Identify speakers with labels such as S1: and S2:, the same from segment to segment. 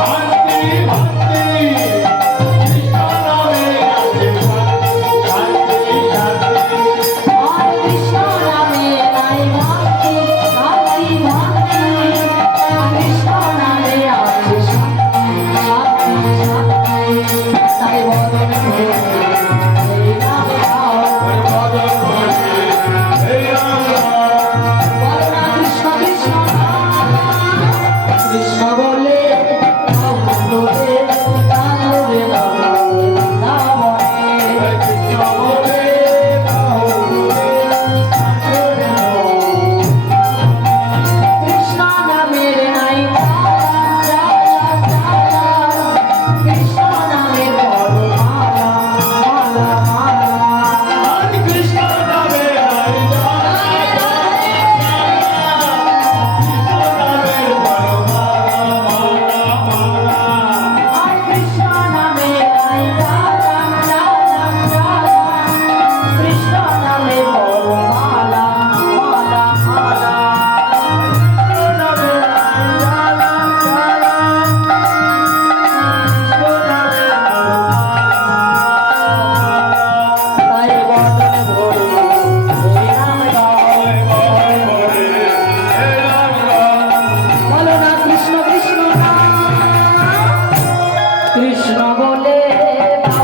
S1: আর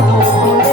S2: amor.